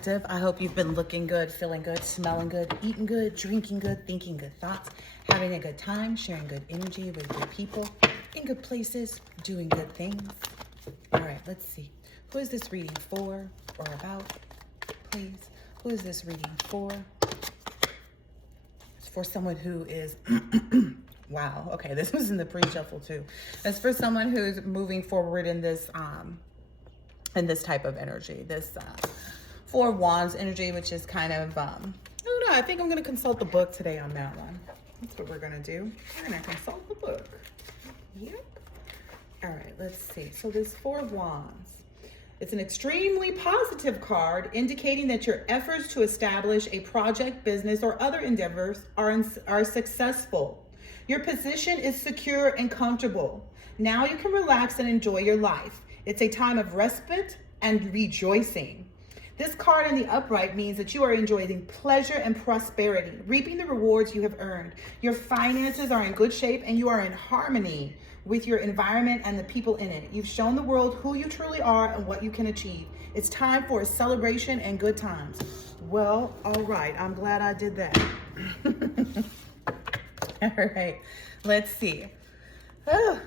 collective. I hope you've been looking good, feeling good, smelling good, eating good, drinking good, thinking good thoughts, having a good time, sharing good energy with good people, in good places, doing good things. All right, let's see. Who is this reading for or about, please? Who is this reading for? It's for someone who is, wow, okay, this was in the pre-shuffle too. It's for someone who's moving forward in this type of energy, this Four of Wands energy, which is kind of, I don't know, I think I'm going to consult the book today on that one. That's what we're going to do. We're going to consult the book. Yep. All right, let's see. So this Four of Wands, it's an extremely positive card indicating that your efforts to establish a project, business, or other endeavors are successful. Your position is secure and comfortable. Now you can relax and enjoy your life. It's a time of respite and rejoicing. This card in the upright means that you are enjoying pleasure and prosperity, reaping the rewards you have earned. Your finances are in good shape and you are in harmony with your environment and the people in it. You've shown the world who you truly are and what you can achieve. It's time for a celebration and good times. Well, all right. I'm glad I did that. All right. Let's see. Oh.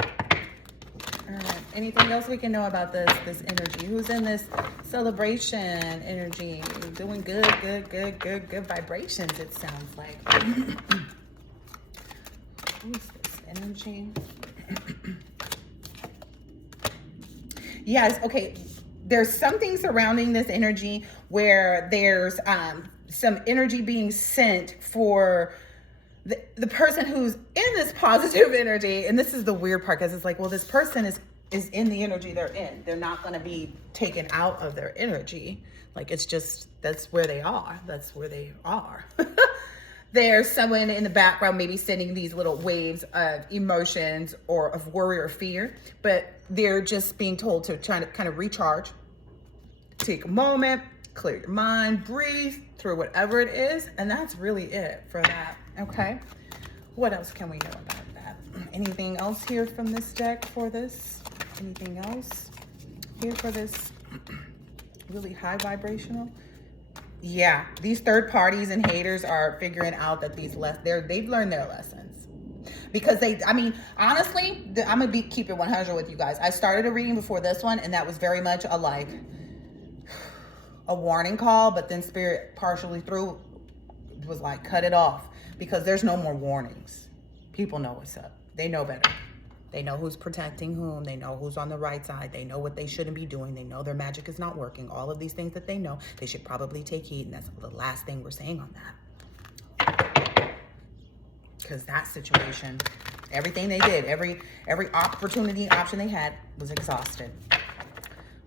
All right. Anything else we can know about this energy? Who's in this celebration energy? Doing good vibrations, it sounds like. Who's this energy? Yes, okay. There's something surrounding this energy where there's some energy being sent for the person who's in this positive energy. And this is the weird part, because it's like, well, this person is in the energy they're in. They're not going to be taken out of their energy. Like, it's just, that's where they are. That's where they are. There's someone in the background maybe sending these little waves of emotions or of worry or fear, but they're just being told to try to kind of recharge, take a moment, clear your mind, breathe through whatever it is. And that's really it for that. Okay. What else can we know about that? Anything else here from this deck for this? Anything else here for this really high vibrational? Yeah, these third parties and haters are figuring out that they've learned their lessons. Because I mean, honestly, I'm going to keep it 100 with you guys. I started a reading before this one, and that was very much a warning call, but then Spirit partially through was like, cut it off, because there's no more warnings. People know what's up. They know better. They know who's protecting whom. They know who's on the right side. They know what they shouldn't be doing. They know their magic is not working. All of these things that they know, they should probably take heed. And that's the last thing we're saying on that. Because that situation, everything they did, every option they had was exhausted.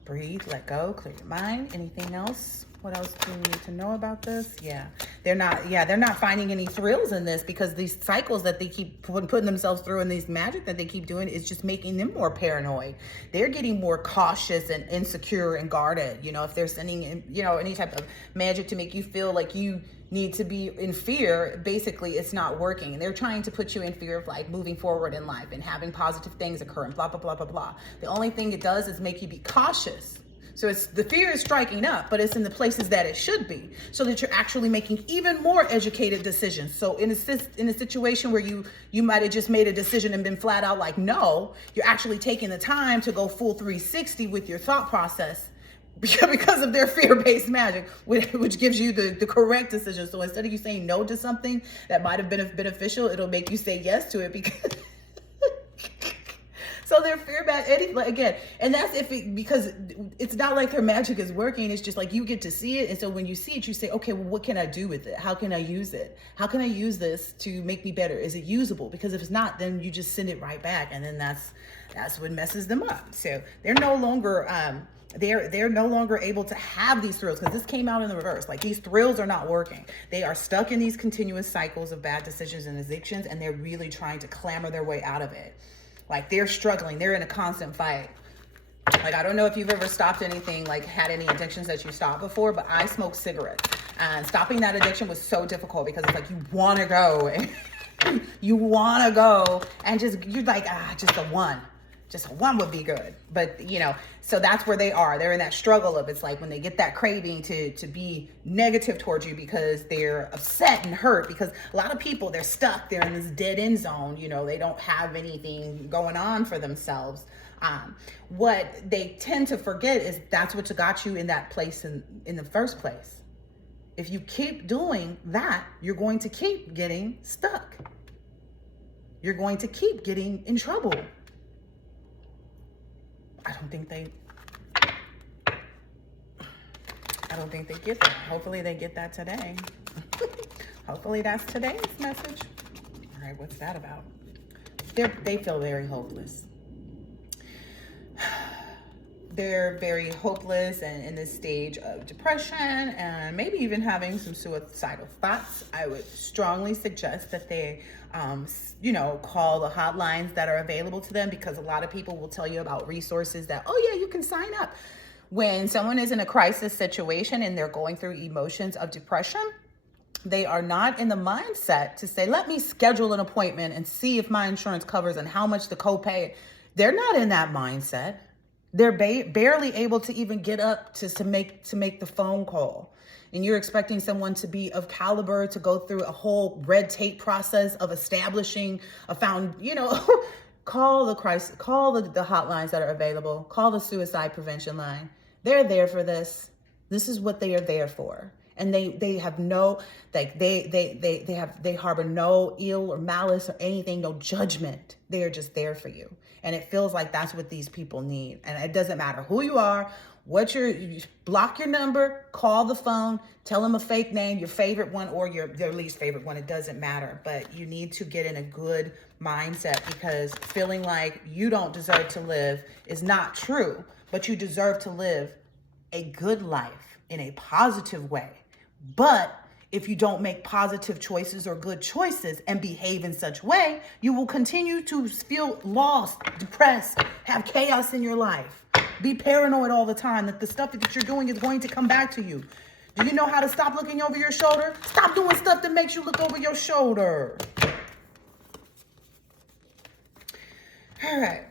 Breathe, let go, clear your mind. Anything else? What else do you need to know about this? Yeah, they're not finding any thrills in this, because these cycles that they keep putting themselves through and these magic that they keep doing is just making them more paranoid. They're getting more cautious and insecure and guarded. You know, if they're sending in, any type of magic to make you feel like you need to be in fear, basically it's not working. And they're trying to put you in fear of like moving forward in life and having positive things occur and blah, blah, blah, blah, blah. The only thing it does is make you be cautious. So the fear is striking up, but it's in the places that it should be, so that you're actually making even more educated decisions. So in a situation where you might have just made a decision and been flat out like, no, you're actually taking the time to go full 360 with your thought process because of their fear-based magic, which gives you the correct decision. So instead of you saying no to something that might have been beneficial, it'll make you say yes to it, because so they're again, and that's because it's not like their magic is working. It's just like you get to see it. And so when you see it, you say, okay, well, what can I do with it? How can I use it? How can I use this to make me better? Is it usable? Because if it's not, then you just send it right back. And then that's what messes them up. So they're no longer, they're no longer able to have these thrills, because this came out in the reverse. Like, these thrills are not working. They are stuck in these continuous cycles of bad decisions and addictions, and they're really trying to clamor their way out of it. Like, they're struggling. They're in a constant fight. Like, I don't know if you've ever stopped anything, like had any addictions that you stopped before, but I smoked cigarettes. And stopping that addiction was so difficult, because it's like you want to go. You want to go. And you're like, just the one. Just one would be good. But, you know, so that's where they are. They're in that struggle of, it's like when they get that craving to be negative towards you because they're upset and hurt, because a lot of people, they're stuck. They're in this dead end zone. You know, they don't have anything going on for themselves. What they tend to forget is that's what got you in that place in the first place. If you keep doing that, you're going to keep getting stuck. You're going to keep getting in trouble. I don't think they get that. Hopefully they get that today. Hopefully that's today's message. All right, what's that about? They feel very hopeless. They're very hopeless and in this stage of depression and maybe even having some suicidal thoughts. I would strongly suggest that they, you know, call the hotlines that are available to them, because a lot of people will tell you about resources that, oh yeah, you can sign up. When someone is in a crisis situation and they're going through emotions of depression, they are not in the mindset to say, let me schedule an appointment and see if my insurance covers and how much the copay. They're not in that mindset. They're barely able to even get up to make the phone call. And you're expecting someone to be of caliber to go through a whole red tape process of establishing you know, call the crisis, call the hotlines that are available, call the suicide prevention line. They're there for this. This is what they are there for. And they have no, like they harbor no ill or malice or anything, no judgment. They are just there for you. And it feels like that's what these people need. And it doesn't matter who you are, you block your number, call the phone, tell them a fake name, your favorite one or their least favorite one. It doesn't matter. But you need to get in a good mindset, because feeling like you don't deserve to live is not true, but you deserve to live a good life in a positive way. But if you don't make positive choices or good choices and behave in such way, you will continue to feel lost, depressed, have chaos in your life. Be paranoid all the time that the stuff that you're doing is going to come back to you. Do you know how to stop looking over your shoulder? Stop doing stuff that makes you look over your shoulder. All right.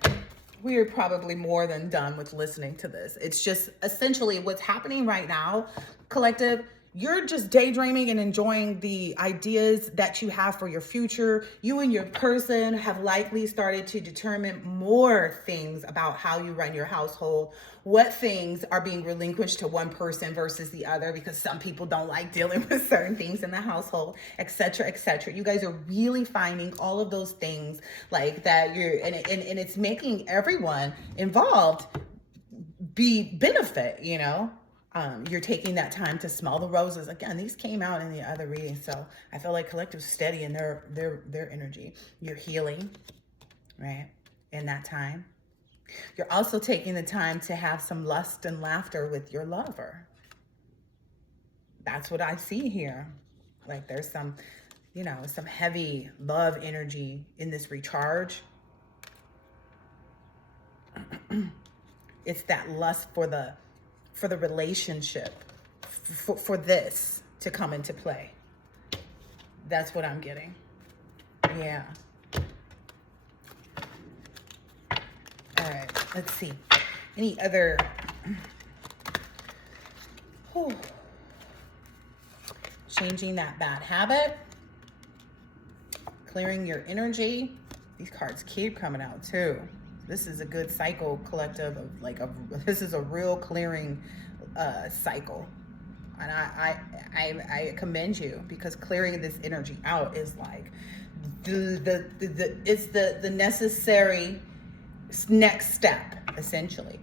We are probably more than done with listening to this. It's just essentially what's happening right now, collective. You're just daydreaming and enjoying the ideas that you have for your future. You and your person have likely started to determine more things about how you run your household, what things are being relinquished to one person versus the other, because some people don't like dealing with certain things in the household, etc., etc. You guys are really finding all of those things like that. And it's making everyone involved benefit, you know. You're taking that time to smell the roses. Again, these came out in the other reading, so I feel like collective steady in their energy. You're healing, right? In that time. You're also taking the time to have some lust and laughter with your lover. That's what I see here. Like there's some, you know, some heavy love energy in this recharge. It's that lust for the relationship, for this to come into play. That's what I'm getting. Yeah. All right, let's see. Any other... Changing that bad habit. Clearing your energy. These cards keep coming out too. This is a good cycle, collective, of this is a real clearing cycle. And I commend you, because clearing this energy out is like it's the necessary next step, essentially.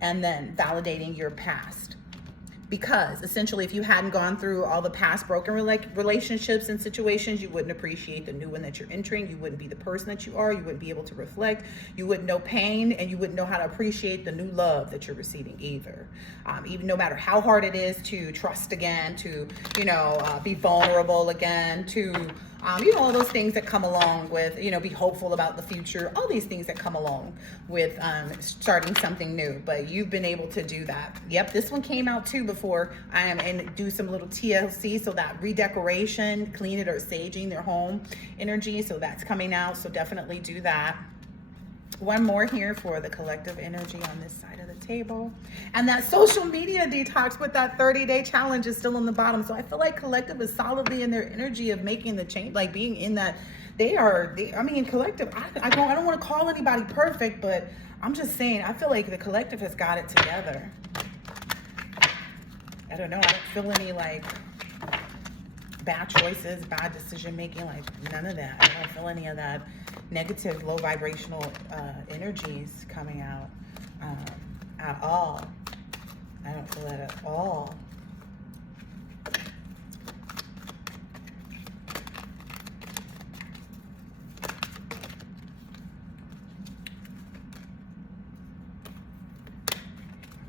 And then validating your past. Because essentially, if you hadn't gone through all the past broken relationships and situations, you wouldn't appreciate the new one that you're entering. You wouldn't be the person that you are. You wouldn't be able to reflect. You wouldn't know pain, and you wouldn't know how to appreciate the new love that you're receiving either. Even no matter how hard it is to trust again, to, you know, be vulnerable again, to, you know, all those things that come along with, you know, be hopeful about the future, all these things that come along with starting something new. But you've been able to do that. Yep, this one came out too before. And do some little TLC, so that redecoration, clean it or saging their home energy. So that's coming out. So definitely do that. One more here for the collective energy on this side of the table. And that social media detox with that 30-day challenge is still on the bottom. So I feel like collective is solidly in their energy of making the change, like being in that. I mean, collective, I don't want to call anybody perfect, but I'm just saying, I feel like the collective has got it together. I don't know. I don't feel any like bad choices, bad decision making, like none of that. I don't feel any of that negative, low vibrational energies coming out at all. I don't feel that at all.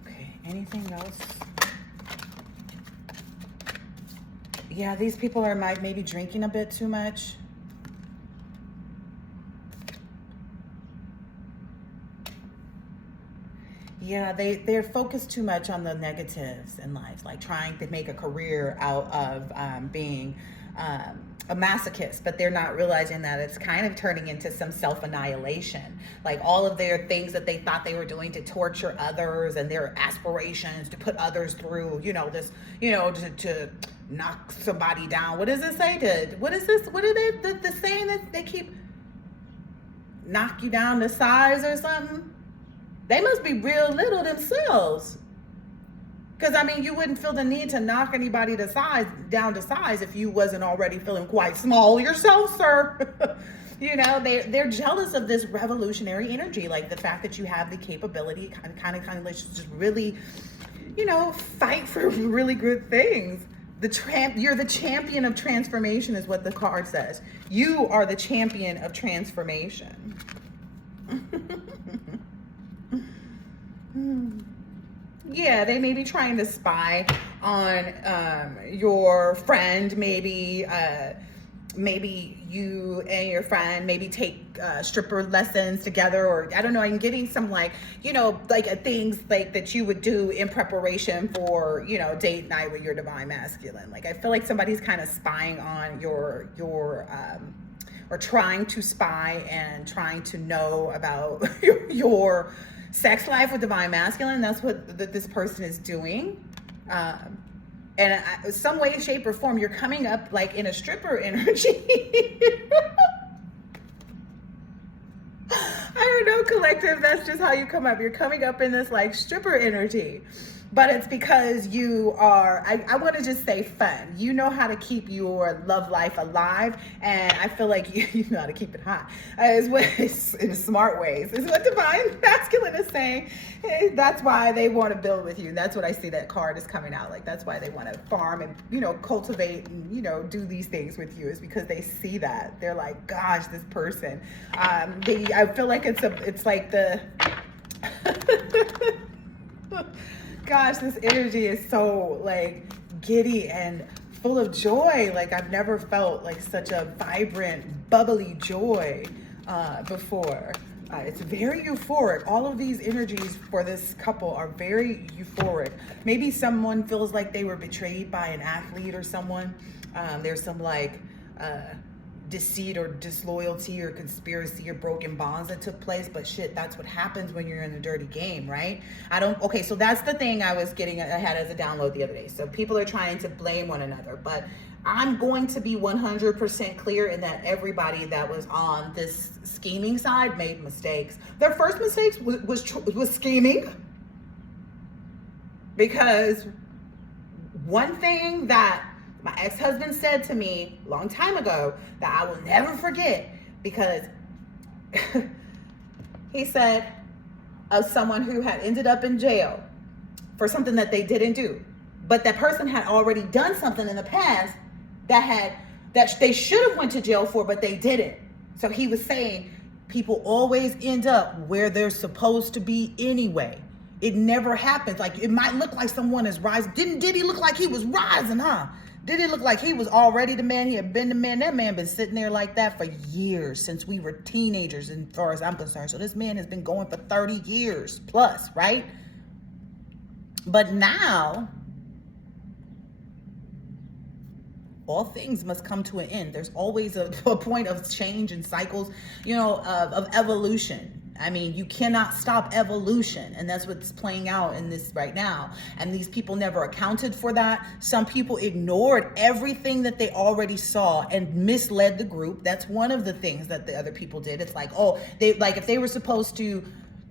Okay, anything else? Yeah, these people are maybe drinking a bit too much. Yeah, they're focused too much on the negatives in life, like trying to make a career out of being a masochist, but they're not realizing that it's kind of turning into some self-annihilation. Like all of their things that they thought they were doing to torture others and their aspirations to put others through, to knock somebody down. What does it say? What is this? What are they, the saying that they keep knock you down to size or something? They must be real little themselves. Because, I mean, you wouldn't feel the need to knock anybody down to size if you wasn't already feeling quite small yourself, sir. They're jealous of this revolutionary energy, like the fact that you have the capability kind of just really, fight for really good things. You're the champion of transformation is what the card says. You are the champion of transformation. Yeah, they may be trying to spy on your friend. Maybe you and your friend maybe take stripper lessons together, or I don't know. I'm getting some things like that you would do in preparation for date night with your divine masculine. Like I feel like somebody's kind of spying on your or trying to spy and trying to know about your sex life with divine masculine. That's what this person is doing. And some way, shape, or form, you're coming up like in a stripper energy. I don't know, collective, that's just how you come up. You're coming up in this like stripper energy. But it's because you are, I want to just say fun. You know how to keep your love life alive. And I feel like you know how to keep it hot. In smart ways. Is what divine masculine is saying. That's why they want to build with you. That's what I see that card is coming out. Like that's why they want to farm and, cultivate and, do these things with you, is because they see that. They're like, gosh, this person. I feel like it's like the... Gosh, this energy is so like giddy and full of joy. Like I've never felt like such a vibrant, bubbly joy before. It's very euphoric. All of these energies for this couple are very euphoric. Maybe someone feels like they were betrayed by an athlete or someone. There's some deceit or disloyalty or conspiracy or broken bonds that took place, but shit, that's what happens when you're in a dirty game, right? So that's the thing I was getting, I had as a download the other day. So people are trying to blame one another, but I'm going to be 100% clear in that everybody that was on this scheming side made mistakes. Their first mistakes was scheming, because one thing that my ex-husband said to me a long time ago that I will never forget, because he said of someone who had ended up in jail for something that they didn't do, but that person had already done something in the past that they should have went to jail for, but they didn't. So he was saying people always end up where they're supposed to be anyway. It never happens. Like it might look like someone is rising. Did he look like he was rising, huh? Did it look like he was already the man? He had been the man. That man been sitting there like that for years, since we were teenagers, as far as I'm concerned. So this man has been going for 30 years plus, right? But now, all things must come to an end. There's always a point of change and cycles, of evolution. I mean, you cannot stop evolution, and that's what's playing out in this right now. And these people never accounted for that. Some people ignored everything that they already saw and misled the group. That's one of the things that the other people did. It's like, oh, they like if they were supposed to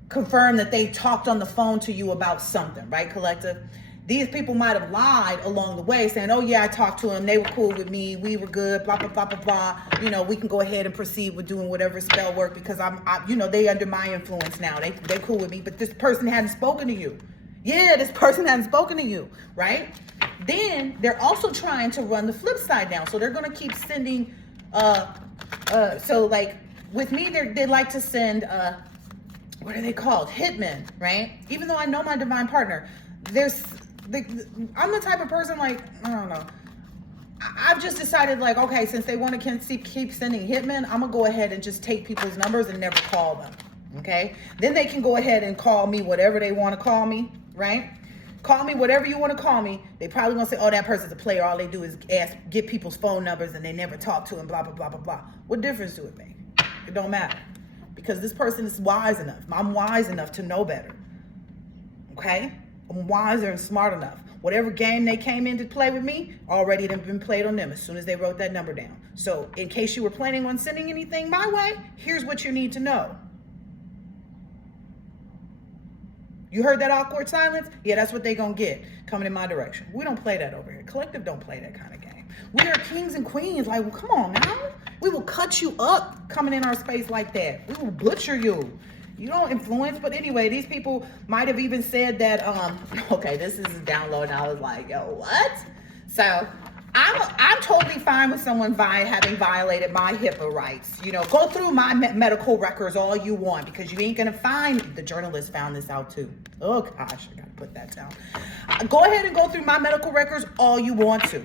confirm that they talked on the phone to you about something, right, collective? These people might have lied along the way saying, oh yeah, I talked to them. They were cool with me. We were good, blah, blah, blah, blah, blah. You know, we can go ahead and proceed with doing whatever spell work because you know, they under my influence now. They cool with me, but this person hadn't spoken to you. Yeah, this person hadn't spoken to you, right? Then they're also trying to run the flip side now. So they're going to keep sending, so like with me, they like to send, what are they called? Hitmen, right? Even though I know my divine partner, I'm the type of person, like, I don't know. I've just decided, like, okay, since they want to keep sending hitmen, I'm going to go ahead and just take people's numbers and never call them, okay? Then they can go ahead and call me whatever they want to call me, right? Call me whatever you want to call me. They probably going to say, oh, that person's a player. All they do is get people's phone numbers and they never talk to them, blah, blah, blah, blah, blah. What difference do it make? It don't matter. Because this person is wise enough. I'm wise enough to know better, okay? I'm wiser and smart enough. Whatever game they came in to play with me, already had been played on them as soon as they wrote that number down. So in case you were planning on sending anything my way, here's what you need to know. You heard that awkward silence? Yeah, that's what they gonna get coming in my direction. We don't play that over here. Collective don't play that kind of game. We are kings and queens. Like, well, come on now. We will cut you up coming in our space like that. We will butcher you. You don't influence, but anyway, these people might have even said that, okay, this is a download, and I was like, yo, what? So I'm totally fine with someone having violated my HIPAA rights. You know, go through my medical records all you want, because you ain't gonna find, the journalist found this out too. Oh gosh, I gotta put that down. Go ahead and go through my medical records all you want to.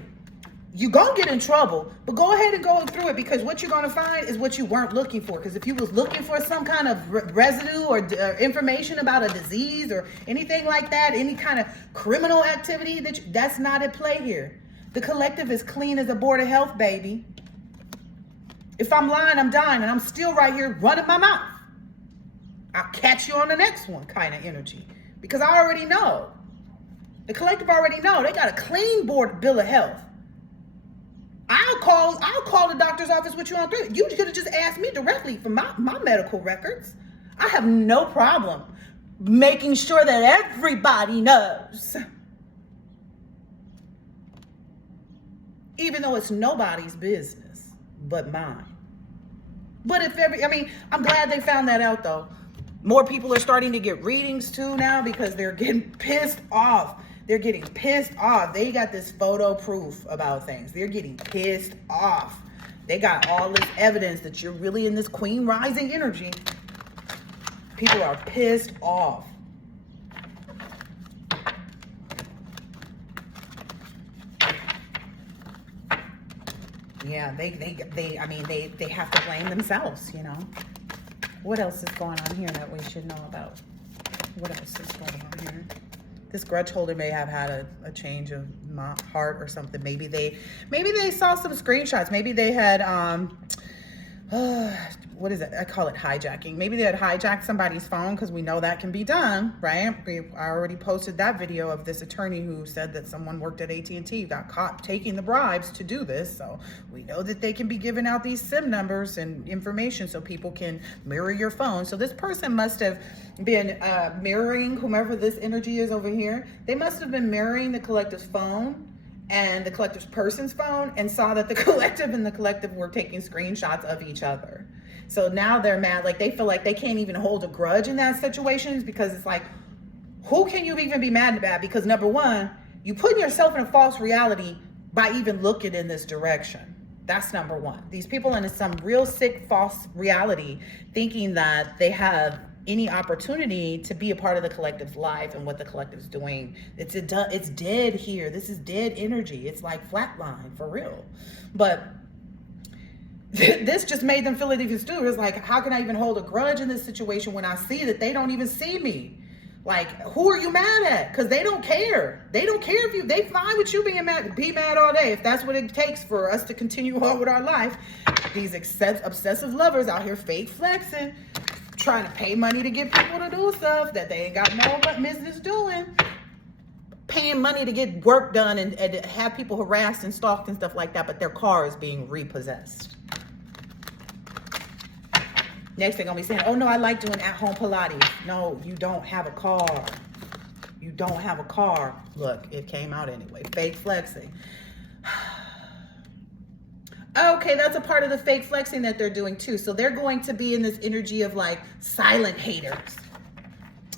You're going to get in trouble, but go ahead and go through it, because what you're going to find is what you weren't looking for. Because if you was looking for some kind of residue or information about a disease or anything like that, any kind of criminal activity, that's not at play here. The collective is clean as a board of health, baby. If I'm lying, I'm dying, and I'm still right here running my mouth. I'll catch you on the next one kind of energy, because I already know. The collective already know. They got a clean bill of health. I'll call the doctor's office with you on through. You could have just asked me directly for my medical records. I have no problem making sure that everybody knows. Even though it's nobody's business but mine. But I'm glad they found that out though. More people are starting to get readings too now, because they're getting pissed off. They're getting pissed off. They got this photo proof about things. They're getting pissed off. They got all this evidence that you're really in this queen rising energy. People are pissed off. Yeah, they have to blame themselves, you know. What else is going on here that we should know about? What else is going on here? This grudge holder may have had a change of heart or something. Maybe they saw some screenshots. Maybe they had what is it? I call it hijacking. Maybe they had hijacked somebody's phone, because we know that can be done, right? I already posted that video of this attorney who said that someone worked at AT&T, got caught taking the bribes to do this. So we know that they can be giving out these SIM numbers and information so people can mirror your phone. So this person must have been mirroring whomever this energy is over here. They must have been mirroring the collective's phone and the collective's person's phone, and saw that the collective and the collective were taking screenshots of each other. So now they're mad, like they feel like they can't even hold a grudge in that situation, because it's like, who can you even be mad about? Because number one, you putting yourself in a false reality by even looking in this direction. That's number one. These people in some real sick false reality, thinking that they have any opportunity to be a part of the collective's life and what the collective's doing. It's dead here. This is dead energy. It's like flatline for real. But this just made them feel it even stupid. It's like, how can I even hold a grudge in this situation when I see that they don't even see me? Like, who are you mad at? Because they don't care. They don't care if they fine with you being mad. Be mad all day if that's what it takes for us to continue on with our life. These obsessive lovers out here fake flexing. trying to pay money to get people to do stuff that they ain't got no business doing. Paying money to get work done and have people harassed and stalked and stuff like that, but their car is being repossessed. Next thing I'm gonna be saying, oh no, I like doing at-home Pilates. No, you don't have a car. You don't have a car. Look, it came out anyway. Fake flexing. Okay, that's a part of the fake flexing that they're doing too. So they're going to be in this energy of like silent haters.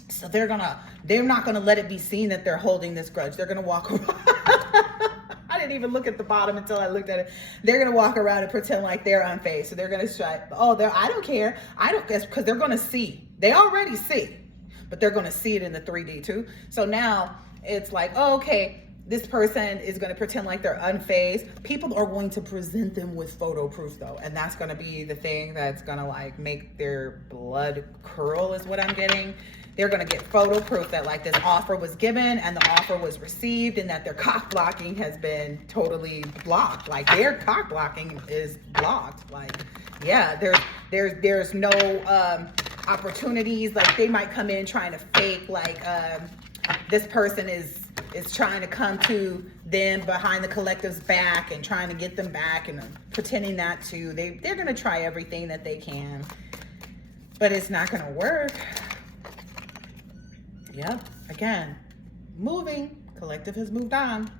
So they're not gonna let it be seen that they're holding this grudge. They're gonna walk around. I didn't even look at the bottom until I looked at it. They're gonna walk around and pretend like they're unfazed. So they're gonna try, I don't care. I don't, because they're gonna see. They already see, but they're gonna see it in the 3D too. So now it's like, oh, okay, this person is gonna pretend like they're unfazed. People are going to present them with photo proof though. And that's gonna be the thing that's gonna like make their blood curl is what I'm getting. They're gonna get photo proof that like this offer was given and the offer was received and that their cock blocking has been totally blocked. Like their cock blocking is blocked. Like, yeah, there's no opportunities. Like they might come in trying to fake like this person is trying to come to them behind the collective's back and trying to get them back and pretending that too. They're gonna try everything that they can, but it's not gonna work. Yep, again, moving. Collective has moved on.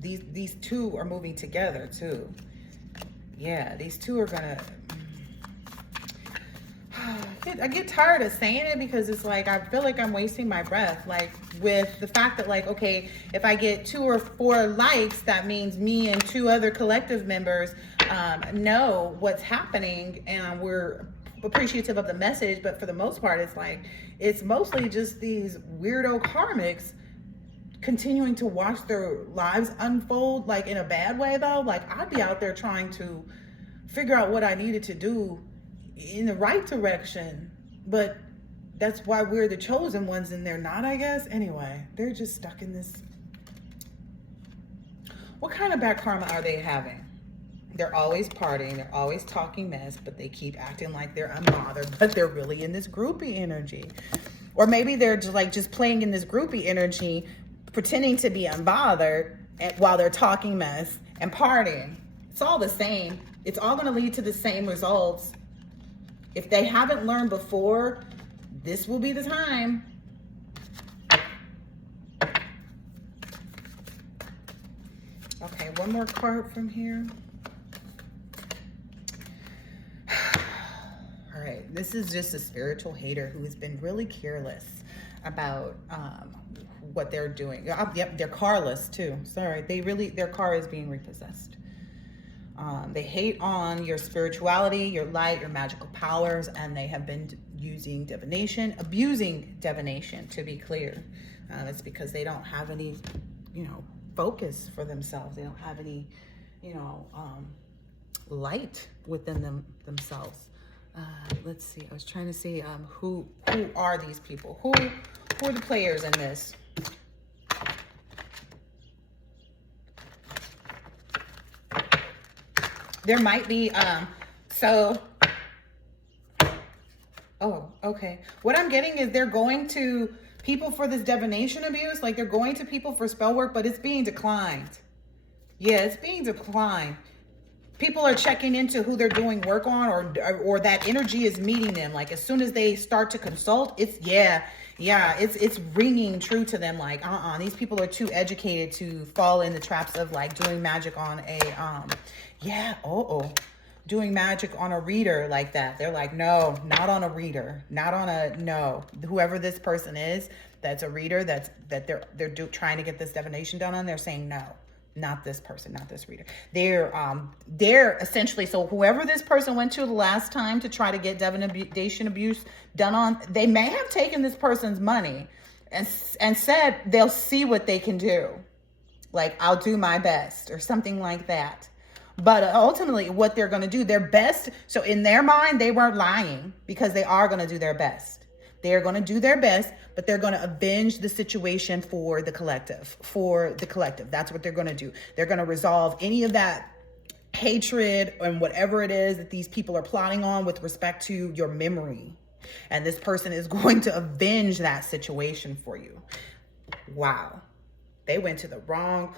These two are moving together too. Yeah, these two are gonna... I get tired of saying it because it's like, I feel like I'm wasting my breath. Like with the fact that like, okay, if I get 2 or 4 likes, that means me and 2 other collective members know what's happening and we're appreciative of the message. But for the most part, it's like, it's mostly just these weirdo karmics continuing to watch their lives unfold, like in a bad way though. Like I'd be out there trying to figure out what I needed to do in the right direction, but that's why we're the chosen ones and they're not, I guess. Anyway, they're just stuck in this. What kind of bad karma are they having? They're always partying, they're always talking mess, but they keep acting like they're unbothered, but they're really in this groupie energy. Or maybe they're just playing in this groupie energy, pretending to be unbothered while they're talking mess and partying. It's all the same. It's all gonna lead to the same results. If they haven't learned before, this will be the time. Okay, one more card from here. All right, this is just a spiritual hater who has been really careless about what they're doing. Yep, they're carless too. Sorry, their car is being repossessed. They hate on your spirituality, your light, your magical powers, and they have been using divination, abusing divination, to be clear. It's because they don't have any, focus for themselves. They don't have any, light within themselves. Let's see. I was trying to see who are these people? Who are the players in this? There might be, oh, okay. What I'm getting is they're going to people for this divination abuse. Like they're going to people for spell work, but it's being declined. Yeah, it's being declined. People are checking into who they're doing work on or that energy is meeting them. Like as soon as they start to consult, it's ringing true to them. Like, these people are too educated to fall in the traps of like doing magic on a, doing magic on a reader like that. They're like, no, not on a reader, no. Whoever this person is, that's a reader, that they're trying to get this divination done on, they're saying no. Not this person, not this reader. They're essentially, so whoever this person went to the last time to try to get divination abuse done on, they may have taken this person's money and said they'll see what they can do. Like, I'll do my best or something like that. But ultimately what they're going to do, their best. So in their mind, they weren't lying because they are going to do their best. They're going to do their best, but they're going to avenge the situation for the collective, That's what they're going to do. They're going to resolve any of that hatred and whatever it is that these people are plotting on with respect to your memory. And this person is going to avenge that situation for you. Wow. They went to the wrong,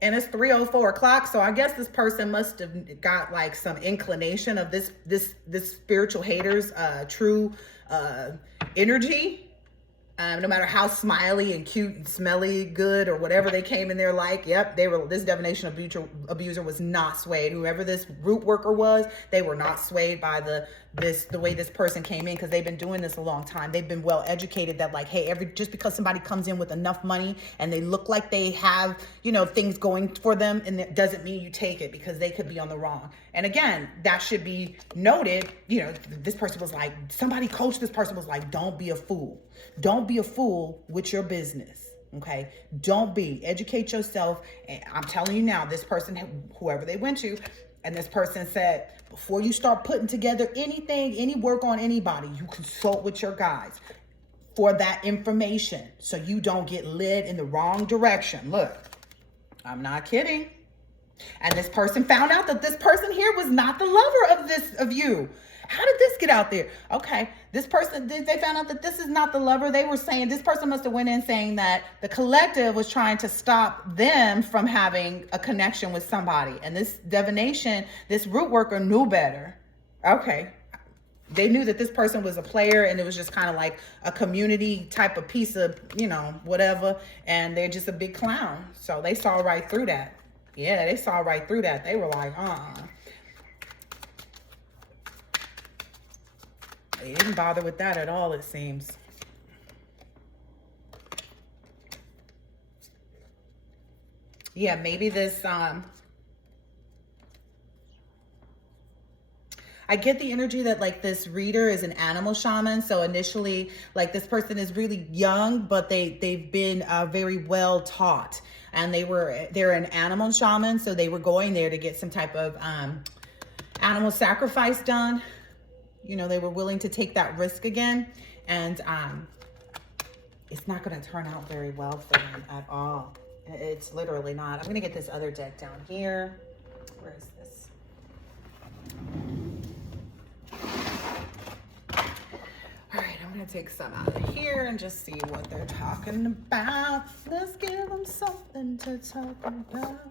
and it's 3:04 o'clock. So I guess this person must have got like some inclination of this spiritual hater's true energy. No matter how smiley and cute and smelly good or whatever they came in there like, yep, this divination abuser was not swayed. Whoever this root worker was, they were not swayed by the way this person came in, because they've been doing this a long time. They've been well educated that like, hey, just because somebody comes in with enough money and they look like they have, things going for them, and that doesn't mean you take it, because they could be on the wrong. And again, that should be noted. This person was like, somebody coached this person was like, don't be a fool. Don't be a fool with your business. Okay. Don't be. Educate yourself. And I'm telling you now, this person, whoever they went to, and this person said, before you start putting together anything, any work on anybody, you consult with your guides for that information so you don't get led in the wrong direction. Look, I'm not kidding. And this person found out that this person here was not the lover of you. How did this get out there? Okay, this person, they found out that this is not the lover. They were saying, this person must have went in saying that the collective was trying to stop them from having a connection with somebody. And this divination, this root worker knew better. Okay, they knew that this person was a player, and it was just kind of like a community type of piece of, whatever. And they're just a big clown. So they saw right through that. Yeah, they saw right through that. They were like, They didn't bother with that at all, it seems. Yeah, maybe this, I get the energy that like this reader is an animal shaman. So initially, like this person is really young, but they've been very well taught, and they're an animal shaman. So they were going there to get some type of animal sacrifice done. They were willing to take that risk again, and it's not going to turn out very well for them at all. It's literally not. I'm going to get this other deck down here. Where is this? All right, I'm going to take some out of here and just see what they're talking about. Let's give them something to talk about.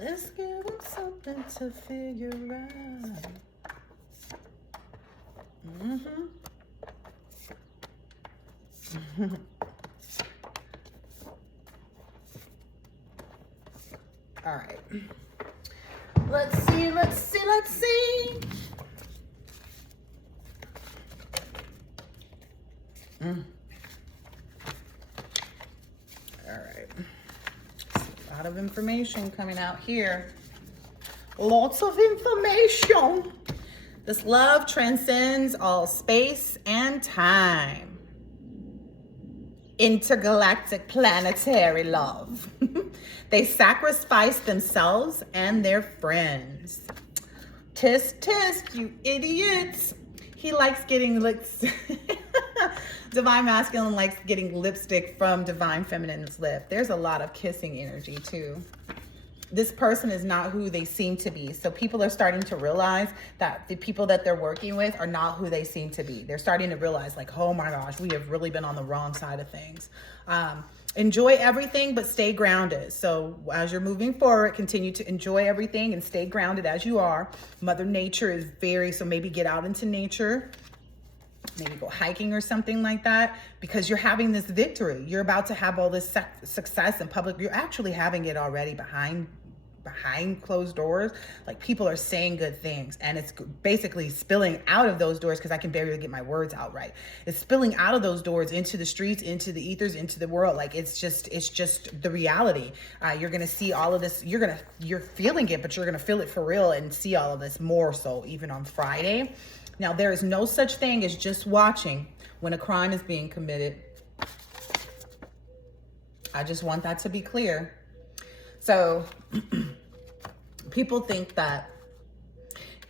Let's give them something to figure out. All right. Let's see. All right. A lot of information coming out here. Lots of information. This love transcends all space and time. Intergalactic planetary love. They sacrifice themselves and their friends. Tisk, tisk, you idiots. He likes getting licks. Divine Masculine likes getting lipstick from Divine Feminine's lip. There's a lot of kissing energy too. This person is not who they seem to be. So people are starting to realize that the people that they're working with are not who they seem to be. They're starting to realize like, oh my gosh, we have really been on the wrong side of things. Enjoy everything, but stay grounded. So as you're moving forward, continue to enjoy everything and stay grounded as you are. Mother Nature is so maybe get out into nature. Maybe go hiking or something like that, because you're having this victory. You're about to have all this success in public. You're actually having it already behind closed doors. Like people are saying good things, and it's basically spilling out of those doors, because I can barely get my words out right. It's spilling out of those doors into the streets, into the ethers, into the world. Like it's just the reality. You're gonna see all of this. You're feeling it, but you're gonna feel it for real and see all of this more so even on Friday. Now, there is no such thing as just watching when a crime is being committed. I just want that to be clear. So people think that,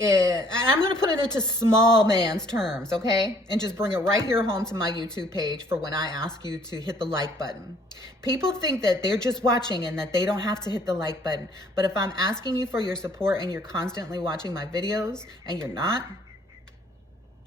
and I'm going to put it into small man's terms, okay? And just bring it right here home to my YouTube page for when I ask you to hit the like button. People think that they're just watching and that they don't have to hit the like button. But if I'm asking you for your support and you're constantly watching my videos and you're not,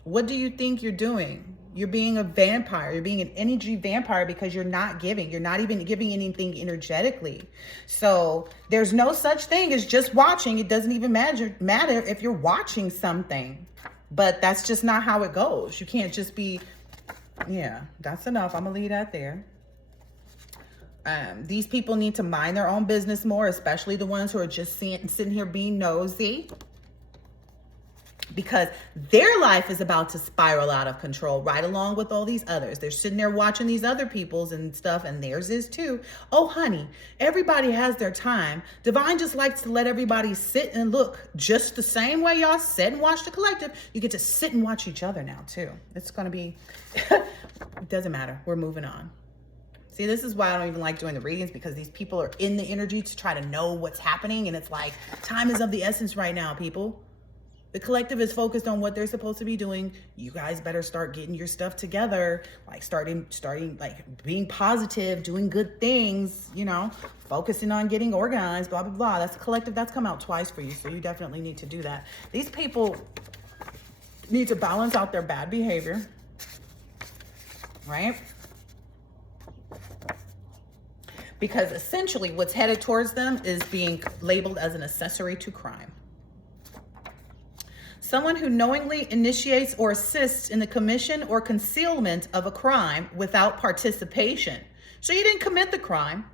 What do you think you're doing? You're being a vampire. You're being an energy vampire because you're not giving. You're not even giving anything energetically. So there's no such thing as just watching. It doesn't even matter if you're watching something. But that's just not how it goes. You can't just be, yeah, that's enough. I'm going to leave that there. These people need to mind their own business more, especially the ones who are just sitting here being nosy. Because their life is about to spiral out of control right along with all these others. They're sitting there watching these other people's and stuff, and theirs is too. Oh, honey, everybody has their time. Divine just likes to let everybody sit and look just the same way y'all sit and watch the collective. You get to sit and watch each other now too. It's going to be, it doesn't matter. We're moving on. See, this is why I don't even like doing the readings, because these people are in the energy to try to know what's happening. And it's like, time is of the essence right now, people. The collective is focused on what they're supposed to be doing. You guys better start getting your stuff together, like starting like being positive, doing good things, you know, focusing on getting organized, blah, blah, blah. That's the collective. That's come out twice for you. So you definitely need to do that. These people need to balance out their bad behavior, right? Because essentially what's headed towards them is being labeled as an accessory to crime. Someone who knowingly initiates or assists in the commission or concealment of a crime without participation. So you didn't commit the crime.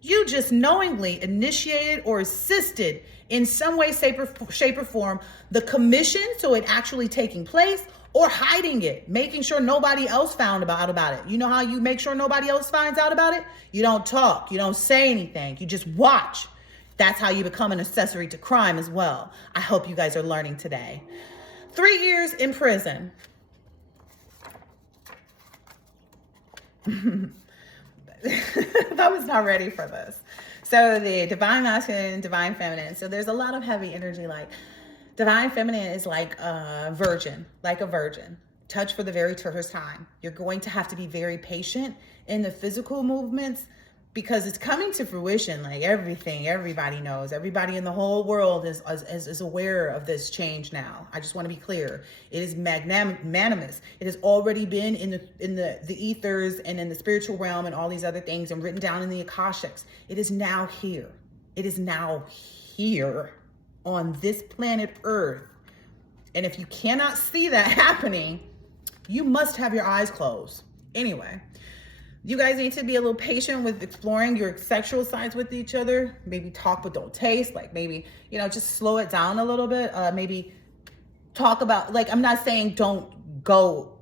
You just knowingly initiated or assisted in some way, shape, or form the commission, so it actually taking place, or hiding it, making sure nobody else found out about it. You know how you make sure nobody else finds out about it? You don't talk, you don't say anything, you just watch. That's how you become an accessory to crime as well. I hope you guys are learning today. 3 years in prison. I was not ready for this. So the divine masculine, divine feminine. So there's a lot of heavy energy. Like divine feminine is like a virgin, touch for the very first time. You're going to have to be very patient in the physical movements, because it's coming to fruition. Like everybody knows, everybody in the whole world is aware of this change now. I just want to be clear. It is magnanimous. It has already been in the ethers and in the spiritual realm and all these other things, and written down in the Akashics. It is now here. It is now here on this planet Earth. And if you cannot see that happening, you must have your eyes closed. Anyway, you guys need to be a little patient with exploring your sexual sides with each other. Maybe talk but don't taste. Like maybe, you know, just slow it down a little bit. Maybe talk about, like, I'm not saying don't go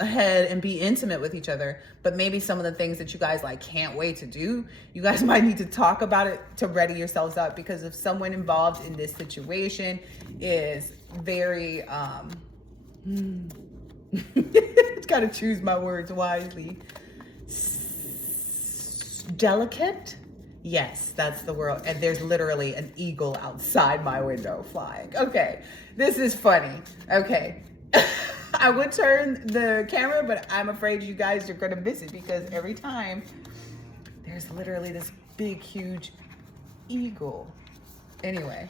ahead and be intimate with each other, but maybe some of the things that you guys like can't wait to do, you guys might need to talk about it to ready yourselves up. Because if someone involved in this situation is very, gotta choose my words wisely. Delicate? Yes, that's the word. And there's literally an eagle outside my window flying. Okay, this is funny. Okay. I would turn the camera, but I'm afraid you guys are going to miss it, because every time there's literally this big, huge eagle. Anyway.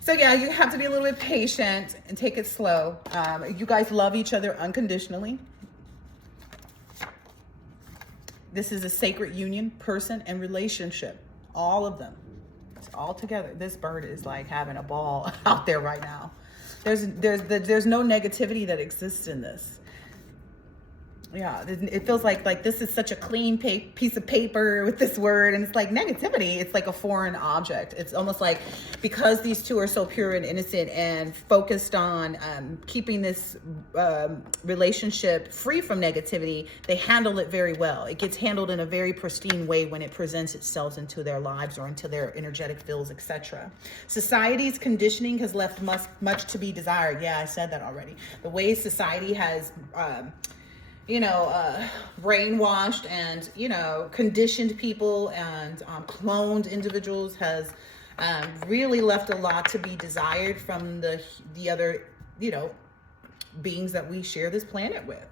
So yeah, you have to be a little bit patient and take it slow. You guys love each other unconditionally. This is a sacred union, person and relationship. All of them. It's all together. This bird is like having a ball out there right now. There's no negativity that exists in this. Yeah, it feels like this is such a clean piece of paper with this word, and it's like negativity. It's like a foreign object. It's almost like, because these two are so pure and innocent and focused on keeping this relationship free from negativity, they handle it very well. It gets handled in a very pristine way when it presents itself into their lives or into their energetic fields, etc. Society's conditioning has left much to be desired. Yeah, I said that already. The way society has brainwashed and, conditioned people and cloned individuals has really left a lot to be desired from the other, beings that we share this planet with,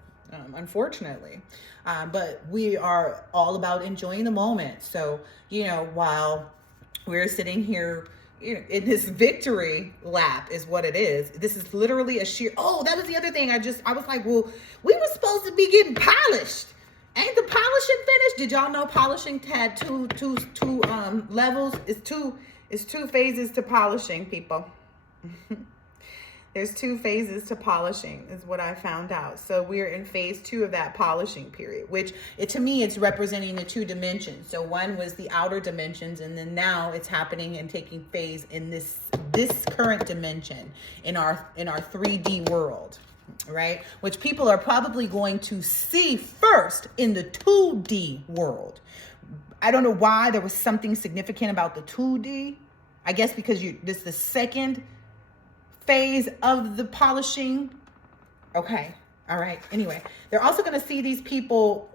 unfortunately. But we are all about enjoying the moment. So, while we're sitting here, in this victory lap is what it is. This is literally a sheer, oh, that was the other thing. I was like, well, we were supposed to be getting polished. Ain't the polishing finished? Did y'all know polishing had two levels? It's two phases to polishing, people. There's 2 phases to polishing is what I found out. So we're in phase 2 of that polishing period, which to me, it's representing the 2 dimensions. So one was the outer dimensions, and then now it's happening and taking phase in this current dimension in our 3D world, right? Which people are probably going to see first in the 2D world. I don't know why there was something significant about the 2D. I guess because this is the second phase of the polishing. Okay. All right. Anyway, they're also going to see these people,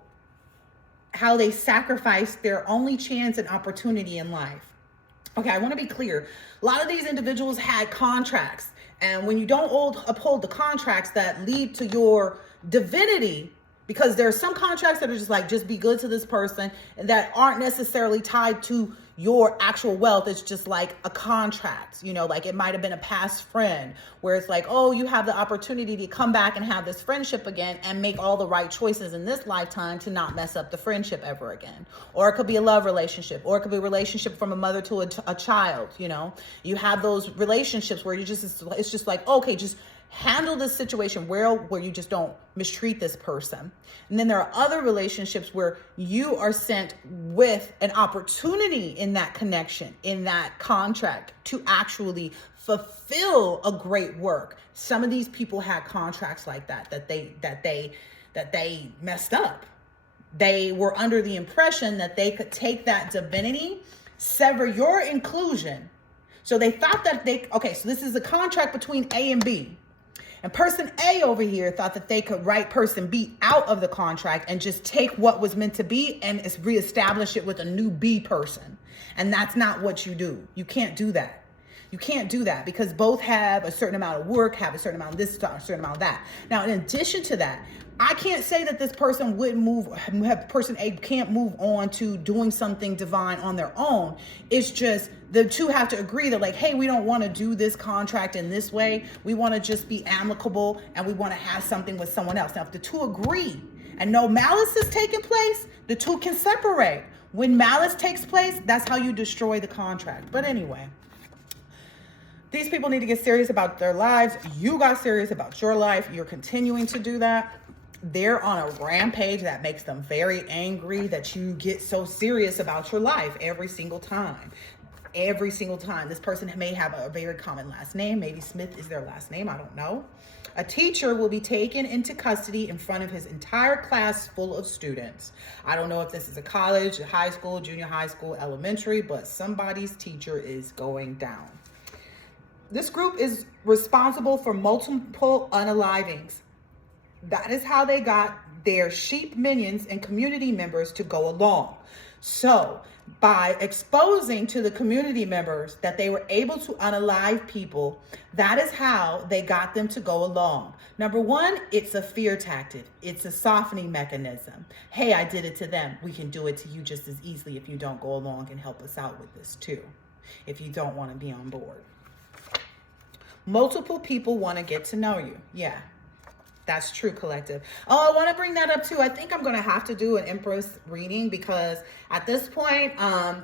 how they sacrifice their only chance and opportunity in life. Okay. I want to be clear. A lot of these individuals had contracts, and when you don't uphold the contracts that lead to your divinity, because there are some contracts that are just like, just be good to this person, and that aren't necessarily tied to your actual wealth. It's just like a contract, like it might have been a past friend where it's like, oh, you have the opportunity to come back and have this friendship again and make all the right choices in this lifetime to not mess up the friendship ever again. Or it could be a love relationship, or it could be a relationship from a mother to a child. You have those relationships where it's just like, okay, just handle this situation where you just don't mistreat this person. And then there are other relationships where you are sent with an opportunity in that connection, in that contract, to actually fulfill a great work. Some of these people had contracts like that they messed up. They were under the impression that they could take that divinity, sever your inclusion. So they thought that so this is a contract between A and B. And person A over here thought that they could write person B out of the contract and just take what was meant to be and reestablish it with a new B person. And that's not what you do. You can't do that. You can't do that, because both have a certain amount of work, have a certain amount of this, a certain amount of that. Now, in addition to that, I can't say that this person person A can't move on to doing something divine on their own. It's just the two have to agree that, like, hey, we don't want to do this contract in this way. We want to just be amicable, and we want to have something with someone else. Now, if the two agree and no malice is taking place, the two can separate. When malice takes place, that's how you destroy the contract. But anyway, these people need to get serious about their lives. You got serious about your life. You're continuing to do that. They're on a rampage that makes them very angry that you get so serious about your life every single time. Every single time. This person may have a very common last name. Maybe Smith is their last name. I don't know. A teacher will be taken into custody in front of his entire class full of students. I don't know if this is a college, a high school, junior high school, elementary, but somebody's teacher is going down. This group is responsible for multiple unalivings. That is how they got their sheep minions and community members to go along. So by exposing to the community members that they were able to unalive people, that is how they got them to go along. Number one, it's a fear tactic. It's a softening mechanism. Hey, I did it to them. We can do it to you just as easily if you don't go along and help us out with this too, if you don't want to be on board. Multiple people want to get to know you. Yeah, that's true, collective. Oh, I want to bring that up too. I think I'm going to have to do an Empress reading, because at this point,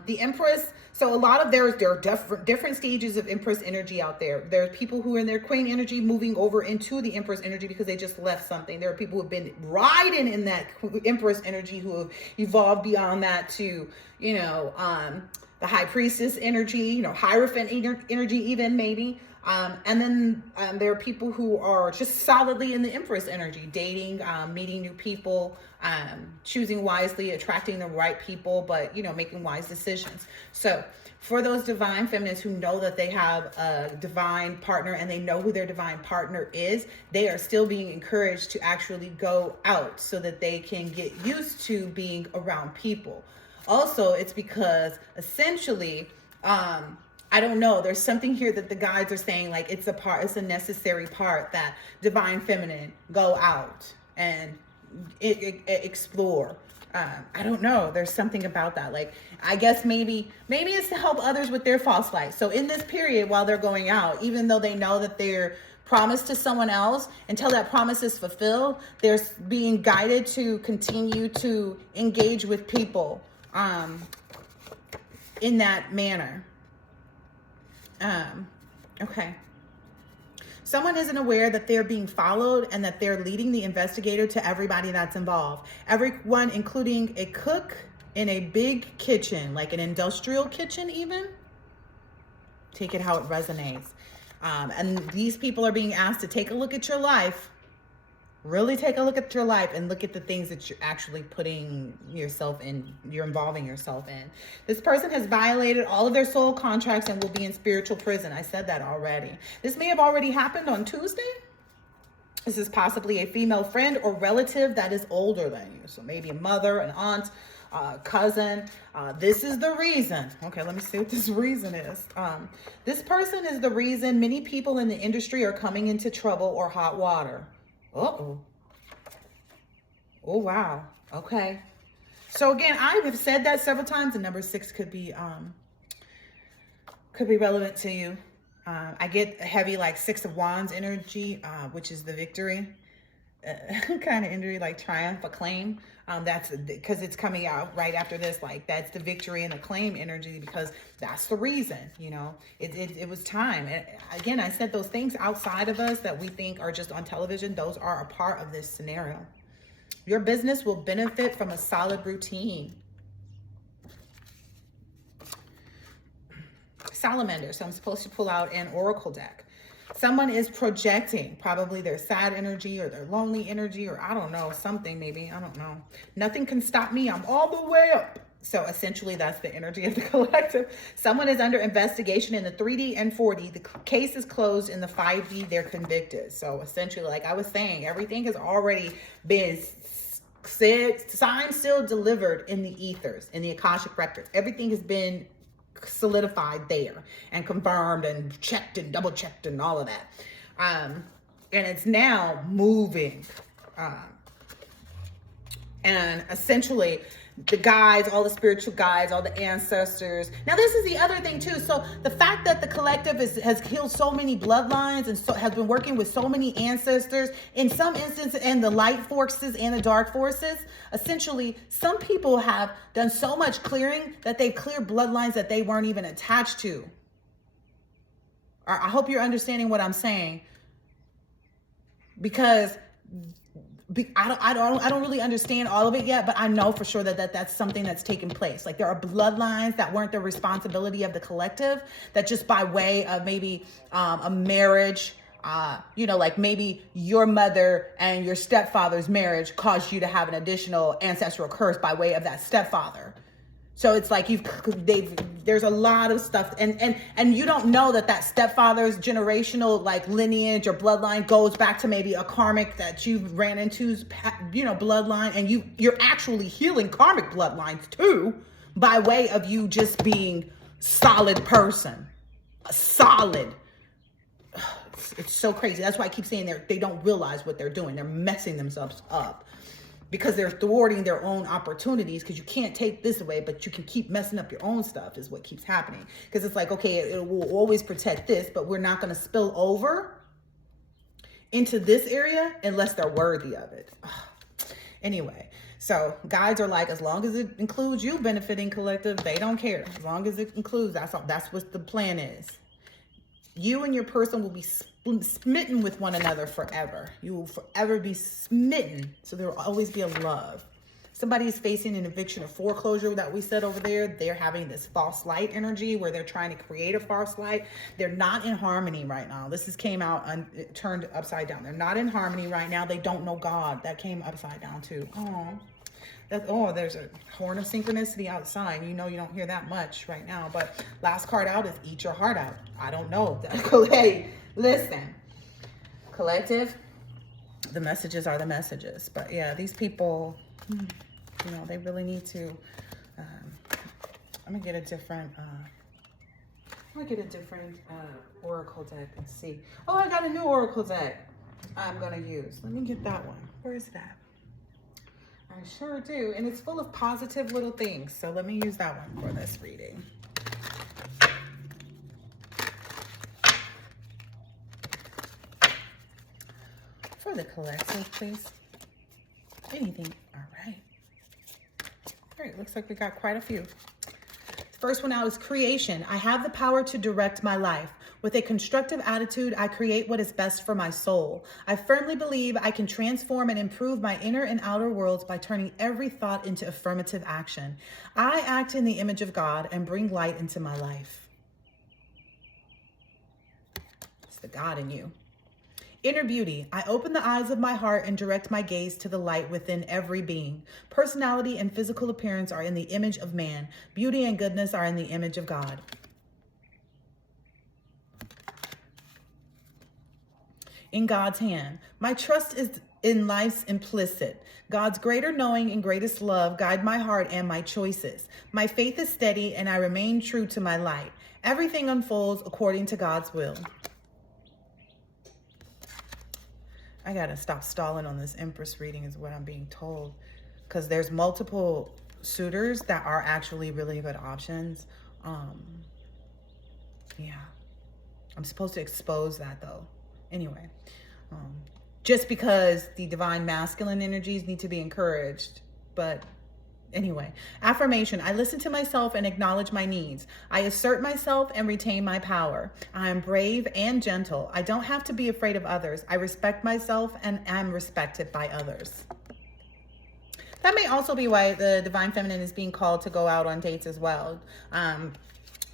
the Empress, so a lot of there are different stages of Empress energy out there. There are people who are in their Queen energy moving over into the Empress energy because they just left something. There are people who have been riding in that Empress energy who have evolved beyond that to, the High Priestess energy, Hierophant energy even maybe. And then there are people who are just solidly in the Empress energy, dating, meeting new people, choosing wisely, attracting the right people, but, making wise decisions. So for those divine feminines who know that they have a divine partner and they know who their divine partner is, they are still being encouraged to actually go out so that they can get used to being around people. Also, it's because essentially, I don't know, there's something here that the guides are saying, like, it's a necessary part that divine feminine go out and explore, I don't know. There's something about that. Like, I guess maybe it's to help others with their false light. So in this period, while they're going out, even though they know that they're promised to someone else, until that promise is fulfilled, they're being guided to continue to engage with people in that manner. Okay. Someone isn't aware that they're being followed and that they're leading the investigator to everybody that's involved. Everyone, including a cook in a big kitchen, like an industrial kitchen even. Take it how it resonates. And these people are being asked to take a look at your life. Really take a look at your life and look at the things that you're actually putting yourself in, you're involving yourself in. This person has violated all of their soul contracts and will be in spiritual prison. I said that already. This may have already happened on Tuesday. This is possibly a female friend or relative that is older than you. So maybe a mother, an aunt, cousin. This is the reason. Okay, let me see what this reason is. This person is the reason many people in the industry are coming into trouble or hot water. Uh-oh. Oh, wow. Okay. So again, I have said that several times, and number 6 could be relevant to you. I get heavy like 6 of Wands energy, which is the victory kind of energy, like triumph, acclaim. That's because it's coming out right after this. Like, that's the victory and acclaim energy, because that's the reason, you know, it was time. And again, I said those things outside of us that we think are just on television, those are a part of this scenario. Your business will benefit from a solid routine. Salamander. So I'm supposed to pull out an oracle deck. Someone is projecting probably their sad energy or their lonely energy, or I don't know, something maybe, I don't know. Nothing can stop me. I'm all the way up. So essentially that's the energy of the collective. Someone is under investigation in the 3D and 4D. The case is closed in the 5D. They're convicted. So essentially, like I was saying, everything has already been said, signed, sealed, delivered in the ethers, in the Akashic records. Everything has been solidified there and confirmed and checked and double checked and all of that. And it's now moving. And essentially the guides, all the spiritual guides, all the ancestors. Now this is the other thing too. So the fact that the collective has healed so many bloodlines and so has been working with so many ancestors, in some instances, and the light forces and the dark forces, essentially some people have done so much clearing that they've cleared bloodlines that they weren't even attached to. I hope you're understanding what I'm saying, because I don't really understand all of it yet, but I know for sure that's something that's taken place. Like, there are bloodlines that weren't the responsibility of the collective, that just by way of maybe a marriage, you know, like maybe your mother and your stepfather's marriage caused you to have an additional ancestral curse by way of that stepfather. So it's like there's a lot of stuff, and you don't know that stepfather's generational like lineage or bloodline goes back to maybe a karmic that you ran into's, you know, bloodline, and you're actually healing karmic bloodlines too by way of you just being solid person, a solid. It's so crazy. That's why I keep saying they don't realize what they're doing. They're messing themselves up, because they're thwarting their own opportunities, because you can't take this away, but you can keep messing up your own stuff is what keeps happening. Because it's like, okay, it will always protect this, but we're not going to spill over into this area unless they're worthy of it. Anyway, so guides are like, as long as it includes you benefiting collective, they don't care. As long as it includes, that's all. That's what the plan is. You and your person will be smitten with one another forever. You will forever be smitten. So there will always be a love. Somebody is facing an eviction or foreclosure that we said over there. They're having this false light energy where they're trying to create a false light. They're not in harmony right now. This came out turned upside down. They're not in harmony right now. They don't know God. That came upside down too. There's a horn of synchronicity outside. You know, you don't hear that much right now, but last card out is eat your heart out. I don't know. Hey, listen, collective, the messages are the messages. But yeah, these people, you know, they really need to, I'm gonna get a different, oracle deck and see. Oh, I got a new oracle deck I'm gonna use. Let me get that one. Where is that? I sure do. And it's full of positive little things. So let me use that one for this reading. For the collective, please. Anything. All right. All right. Looks like we got quite a few. First one out is creation. I have the power to direct my life. With a constructive attitude, I create what is best for my soul. I firmly believe I can transform and improve my inner and outer worlds by turning every thought into affirmative action. I act in the image of God and bring light into my life. It's the God in you. Inner beauty. I open the eyes of my heart and direct my gaze to the light within every being. Personality and physical appearance are in the image of man. Beauty and goodness are in the image of God. In God's hand. My trust is in life's implicit. God's greater knowing and greatest love guide my heart and my choices. My faith is steady and I remain true to my light. Everything unfolds according to God's will. I gotta stop stalling on this Empress reading is what I'm being told. Because there's multiple suitors that are actually really good options. Yeah. I'm supposed to expose that though. Anyway. Just because the divine masculine energies need to be encouraged. But anyway, affirmation. I listen to myself and acknowledge my needs. I assert myself and retain my power. I am brave and gentle. I don't have to be afraid of others. I respect myself and am respected by others. That may also be why the divine feminine is being called to go out on dates as well.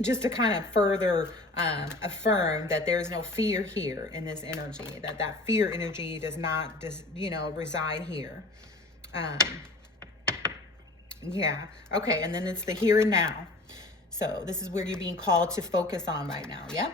Just to kind of further affirm that there's no fear here in this energy, that fear energy does not reside here. Yeah. Okay. And then it's the here and now. So this is where you're being called to focus on right now. Yeah.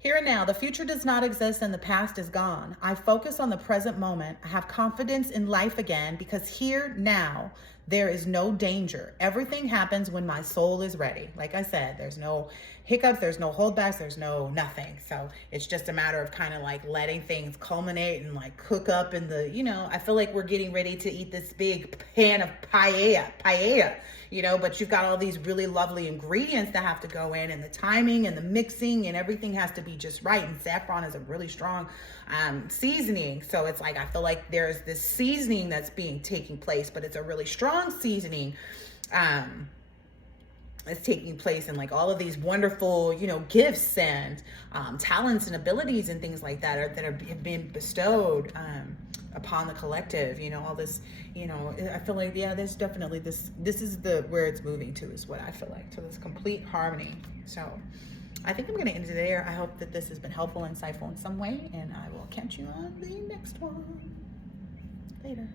Here and now, the future does not exist and the past is gone. I focus on the present moment. I have confidence in life again because here now, there is no danger. Everything happens when my soul is ready. Like I said, there's no hiccups, there's no holdbacks, there's no nothing. So it's just a matter of kind of like letting things culminate and like cook up in the, I feel like we're getting ready to eat this big pan of paella, but you've got all these really lovely ingredients that have to go in, and the timing and the mixing and everything has to be just right. And saffron is a really strong seasoning. So it's like, I feel like there's this seasoning that's taking place, but it's a really strong seasoning. It's taking place, and like all of these wonderful, gifts and talents and abilities and things like that have been bestowed upon the collective, all this, I feel like, yeah, there's definitely this is where it's moving to, is what I feel like, to this complete harmony. So I think I'm going to end it there. I hope that this has been helpful and insightful in some way, and I will catch you on the next one. Later.